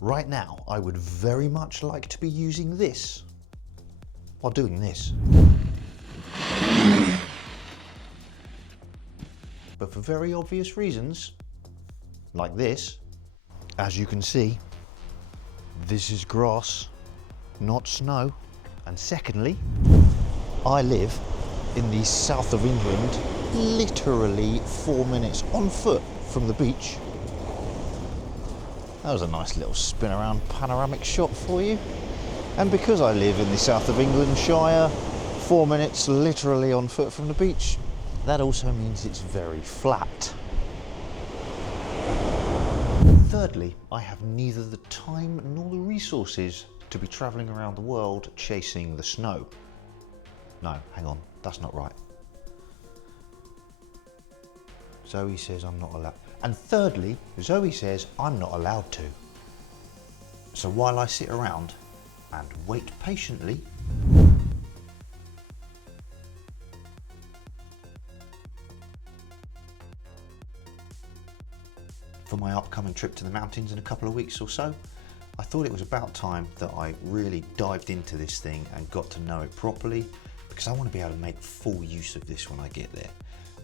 Right now, I would very much like to be using this while doing this. But for very obvious reasons, like this, as you can see, this is grass, not snow. And secondly, I live in the south of England, literally 4 minutes on foot from the beach. That was a nice little spin around panoramic shot for you. And because I live in the south of England Shire, 4 minutes literally on foot from the beach, that also means it's very flat. Thirdly, I have neither the time nor the resources to be travelling around the world chasing the snow. No, hang on, that's not right. Zoe says I'm not allowed. And thirdly, Zoe says I'm not allowed to. So while I sit around and wait patiently, for my upcoming trip to the mountains in a couple of weeks or so, I thought it was about time that I really dived into this thing and got to know it properly, because I want to be able to make full use of this when I get there.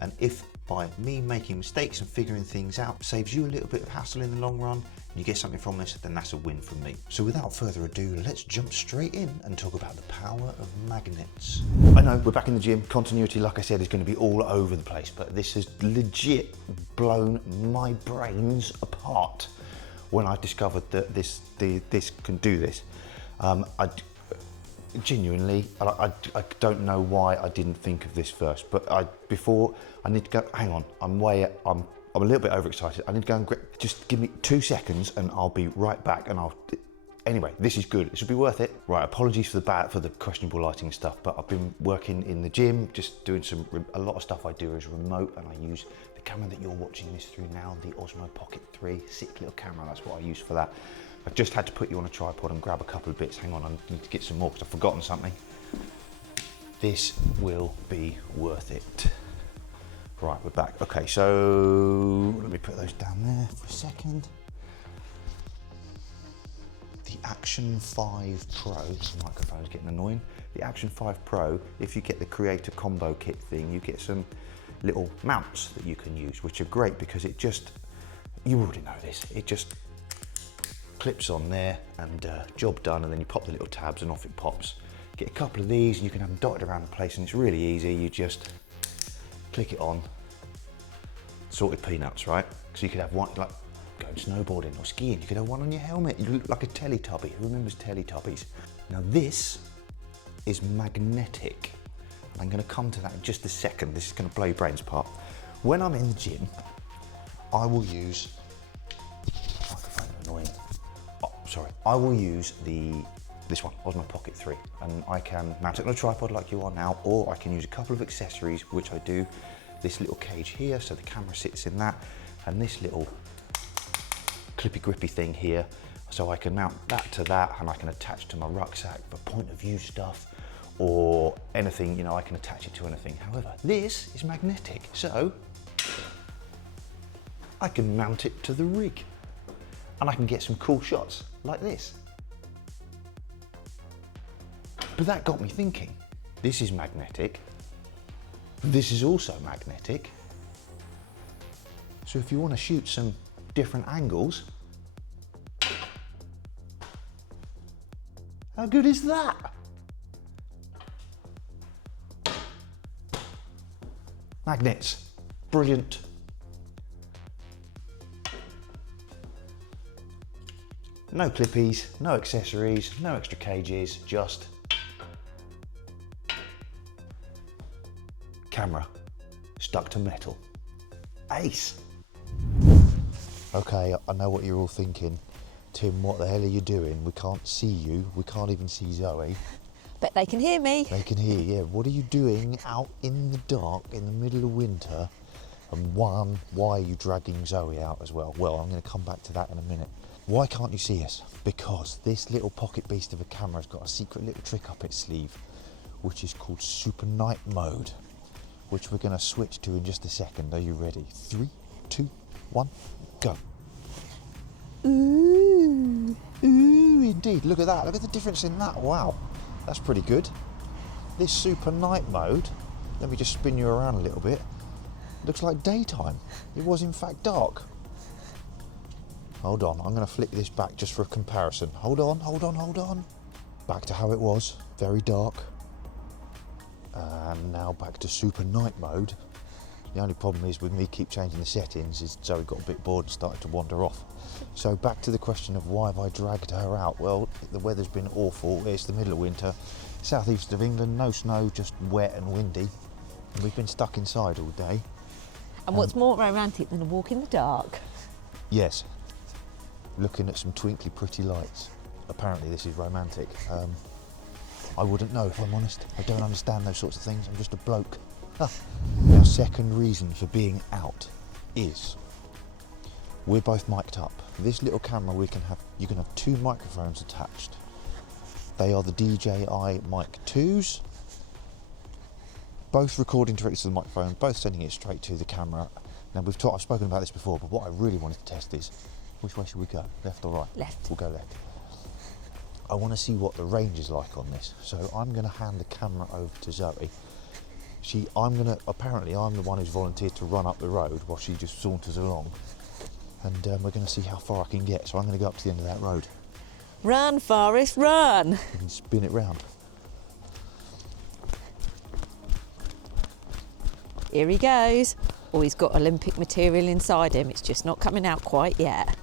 And if by me making mistakes and figuring things out saves you a little bit of hassle in the long run, and you get something from this, then that's a win for me. So without further ado, let's jump straight in and talk about the power of magnets. I know, we're back in the gym. Continuity, like I said, is going to be all over the place, but this has legit blown my brains apart when I discovered that this can do this. Genuinely, I don't know why I didn't think of this first, but I need to go, hang on, I'm a little bit overexcited. I need to go and just give me 2 seconds and I'll be right back, and anyway, this is good. This will be worth it. Right, apologies for the questionable lighting stuff, but I've been working in the gym, just doing a lot of stuff I do is remote, and I use the camera that you're watching this through now, the Osmo Pocket 3, sick little camera, that's what I use for that. I've just had to put you on a tripod and grab a couple of bits. Hang on, I need to get some more because I've forgotten something. This will be worth it. Right, we're back. Okay, so let me put those down there for a second. The Action 5 Pro, this microphone's getting annoying. The Action 5 Pro, if you get the Creator Combo Kit thing, you get some little mounts that you can use, which are great because it just, you already know this, it just clips on there and job done, and then you pop the little tabs and off it pops. Get a couple of these and you can have them dotted around the place, and it's really easy. You just click it on, sorted peanuts, right? So you could have one, like going snowboarding or skiing, you could have one on your helmet. You look like a Teletubby. Who remembers Teletubbies? Now this is magnetic. I'm going to come to that in just a second. This is going to blow your brains apart. When I'm in the gym, I will use, annoying. I will use this one, Osmo Pocket 3, and I can mount it on a tripod like you are now, or I can use a couple of accessories, which I do. This little cage here, so the camera sits in that, and this little clippy grippy thing here, so I can mount that to that, and I can attach to my rucksack for point of view stuff, or anything, you know, I can attach it to anything. However, this is magnetic, so I can mount it to the rig, and I can get some cool shots like this. But that got me thinking, this is magnetic, this is also magnetic, so if you want to shoot some different angles, how good is that? Magnets, brilliant. No clippies, no accessories, no extra cages, just camera stuck to metal. Ace. Okay, I know what you're all thinking. Tim, what the hell are you doing? We can't see you. We can't even see Zoe. Bet they can hear me. They can hear you, yeah. What are you doing out in the dark in the middle of winter? And one, why are you dragging Zoe out as well? Well, I'm going to come back to that in a minute. Why can't you see us? Because this little pocket beast of a camera's got a secret little trick up its sleeve, which is called Super Night Mode, which we're going to switch to in just a second. Are you ready? 3, 2, 1, go. Ooh. indeed. Look at that. Look at the difference in that. Wow, that's pretty good. This super night mode, let me just spin you around a little bit, looks like daytime. It was in fact dark. Hold on, I'm going to flick this back just for a comparison. Hold on, hold on, hold on. Back to how it was, very dark. And now back to super night mode. The only problem is with me keep changing the settings is Zoe got a bit bored and started to wander off. So back to the question of why have I dragged her out? Well, the weather's been awful. It's the middle of winter. Southeast of England, no snow, just wet and windy. And we've been stuck inside all day. And what's more romantic than a walk in the dark? Yes. Looking at some twinkly pretty lights. Apparently this is romantic. I wouldn't know if I'm honest. I don't understand those sorts of things. I'm just a bloke. Our second reason for being out is we're both mic'd up. This little camera you can have 2 microphones attached. They are the DJI Mic 2s, both recording directly to the microphone, both sending it straight to the camera. Now I've spoken about this before, but what I really wanted to test is, which way should we go? Left or right? Left. We'll go left. I want to see what the range is like on this. So I'm going to hand the camera over to Zoe. Apparently I'm the one who's volunteered to run up the road while she just saunters along. And we're going to see how far I can get. So I'm going to go up to the end of that road. Run, Forrest, run! We can spin it round. Here he goes. Oh, he's got Olympic material inside him. It's just not coming out quite yet.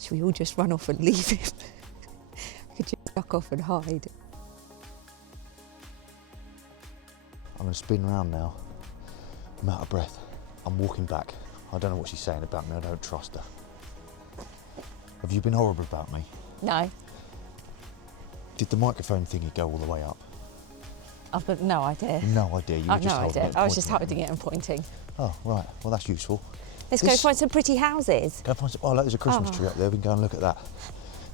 Should we all just run off and leave him? We could just duck off and hide. I'm going to spin round now. I'm out of breath. I'm walking back. I don't know what she's saying about me. I don't trust her. Have you been horrible about me? No. Did the microphone thingy go all the way up? I've got no idea. No idea. You were just no holding idea. it. I was just pointing at holding me. it and pointing. Oh, right. Well, that's useful. Let's go find some pretty houses. Go find some. Oh, look, there's a Christmas Oh. tree up there. We can go and look at that.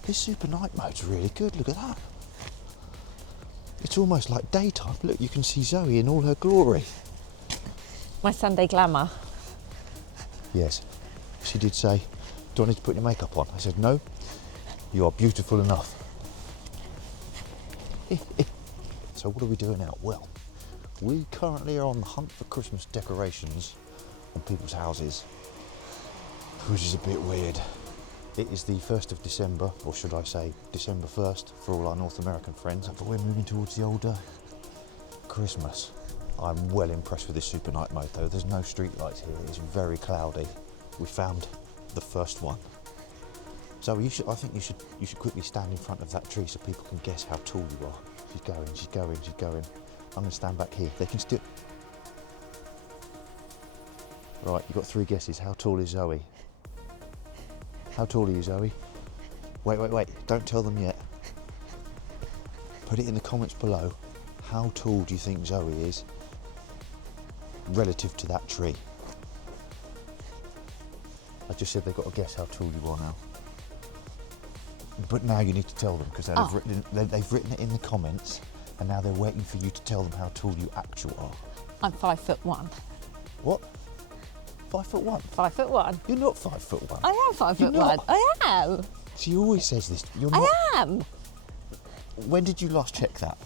This super night mode's really good. Look at that. It's almost like daytime. Look, you can see Zoe in all her glory. My Sunday glamour. Yes. She did say, do I need to put your makeup on? I said, no. You are beautiful enough. So what are we doing now? Well, we currently are on the hunt for Christmas decorations on people's houses, which is a bit weird. It is the 1st of December, or should I say December 1st for all our North American friends, but we're moving towards the older Christmas. I'm well impressed with this super night mode though. There's no street lights here, it's very cloudy. We found the first one. Zoe, I think you should quickly stand in front of that tree so people can guess how tall you are. She's going, she's going, she's going. I'm going to stand back here. They can still... Right, you've got 3 guesses. How tall is Zoe? How tall are you, Zoe? Wait. Don't tell them yet. Put it in the comments below. How tall do you think Zoe is relative to that tree? I just said they've got to guess how tall you are now. But now you need to tell them because they've written it in the comments and now they're waiting for you to tell them how tall you actually are. I'm 5'1". What? 5'1"? 5'1". You're not 5'1". I am 5'1". You're not. I am. She always says this. You're not. I am. When did you last check that?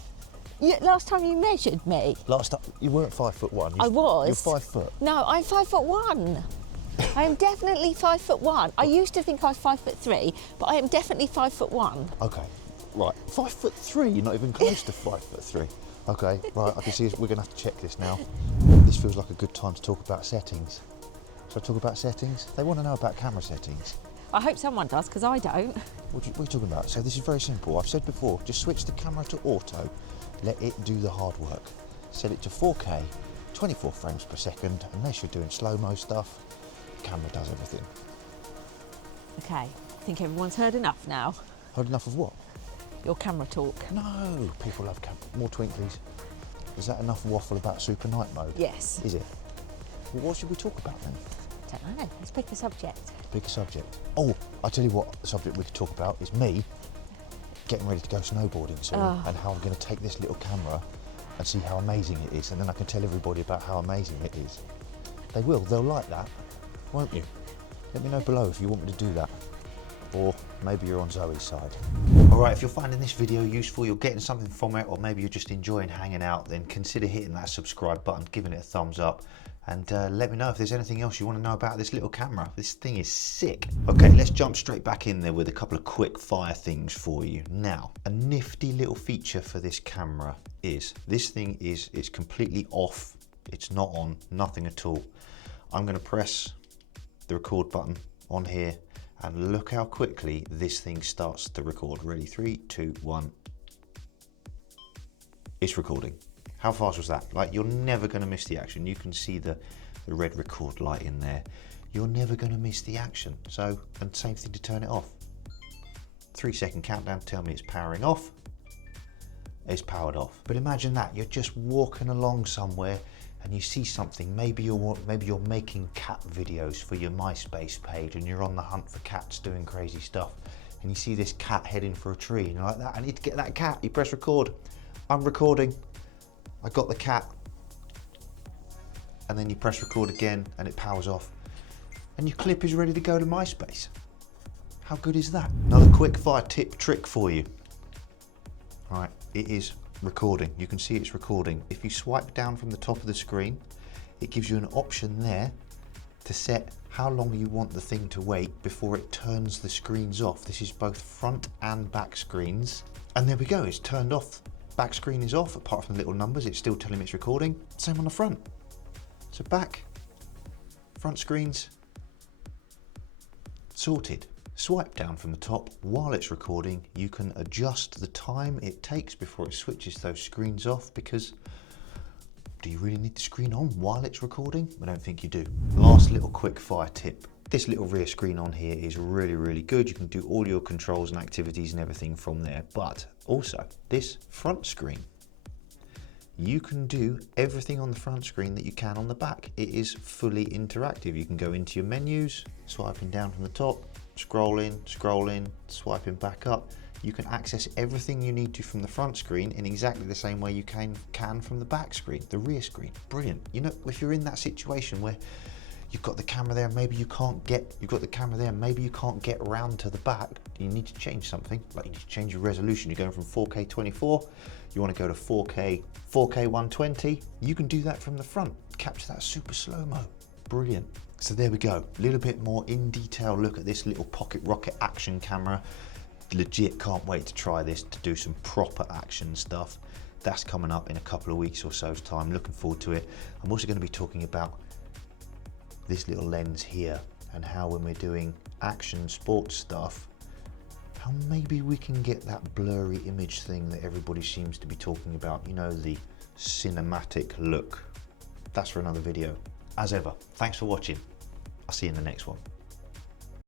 Last time you measured me. Last time you weren't 5'1". I was. You're 5 foot. No, I'm 5'1". I am definitely 5'1". I used to think I was 5'3", but I am definitely 5'1". Okay, right. 5'3". You're not even close to 5'3". Okay, right. I can see we're going to have to check this now. This feels like a good time to talk about settings. Should I talk about settings? They want to know about camera settings. I hope someone does, because I don't. What are you talking about? So this is very simple. I've said before, just switch the camera to auto, let it do the hard work. Set it to 4K, 24 frames per second, unless you're doing slow-mo stuff, the camera does everything. Okay, I think everyone's heard enough now. Heard enough of what? Your camera talk. No, people love more twinklies. Is that enough waffle about super night mode? Yes. Is it? Well, what should we talk about then? Don't know, let's pick a subject. Pick a subject. Oh, I'll tell you what subject we could talk about is me getting ready to go snowboarding soon and how I'm going to take this little camera and see how amazing it is, and then I can tell everybody about how amazing it is. They'll like that, won't you? Let me know below if you want me to do that. Or maybe you're on Zoe's side. All right, if you're finding this video useful, you're getting something from it, or maybe you're just enjoying hanging out, then consider hitting that subscribe button, giving it a thumbs up, and let me know if there's anything else you want to know about this little camera. This thing is sick. Okay, let's jump straight back in there with a couple of quick fire things for you. Now, a nifty little feature for this camera is, this thing is, it's completely off. It's not on, nothing at all. I'm gonna press the record button on here, and look how quickly this thing starts to record. Ready, 3, 2, 1. It's recording. How fast was that? Like, you're never gonna miss the action. You can see the red record light in there. You're never gonna miss the action. So, and same thing to turn it off. 3-second countdown to tell me it's powering off. It's powered off. But imagine that, you're just walking along somewhere and you see something, maybe you're making cat videos for your MySpace page and you're on the hunt for cats doing crazy stuff, and you see this cat heading for a tree and you're like, I need to get that cat. You press record. I'm recording. I got the cat. And then you press record again and it powers off. And your clip is ready to go to MySpace. How good is that? Another quick fire tip trick for you. All right, it is recording. You can see it's recording. If you swipe down from the top of the screen, it gives you an option there to set how long you want the thing to wait before it turns the screens off. This is both front and back screens. And there we go, it's turned off. Back screen is off, apart from the little numbers, it's still telling me it's recording. Same on the front. So back, front screens, sorted. Swipe down from the top. While it's recording, you can adjust the time it takes before it switches those screens off, because do you really need the screen on while it's recording? I don't think you do. Last little quick fire tip. This little rear screen on here is really, really good. You can do all your controls and activities and everything from there. But also this front screen, you can do everything on the front screen that you can on the back. It is fully interactive. You can go into your menus, swiping down from the top, scrolling, swiping back up. You can access everything you need to from the front screen in exactly the same way you can from the back screen, the rear screen. Brilliant. You know, if you're in that situation where you've got the camera there, maybe you can't get, you've got the camera there, maybe you can't get around to the back, you need to change something, like you need to change your resolution. You're going from 4K 24, you want to go to 4K 120, you can do that from the front, capture that super slow-mo. Brilliant. So there we go, a little bit more in detail look at this little pocket rocket action camera. Legit can't wait to try this, to do some proper action stuff. That's coming up in a couple of weeks or so's time, looking forward to it. I'm also going to be talking about this little lens here and how when we're doing action sports stuff, how maybe we can get that blurry image thing that everybody seems to be talking about, you know, the cinematic look. That's for another video. As ever, thanks for watching. I'll see you in the next one.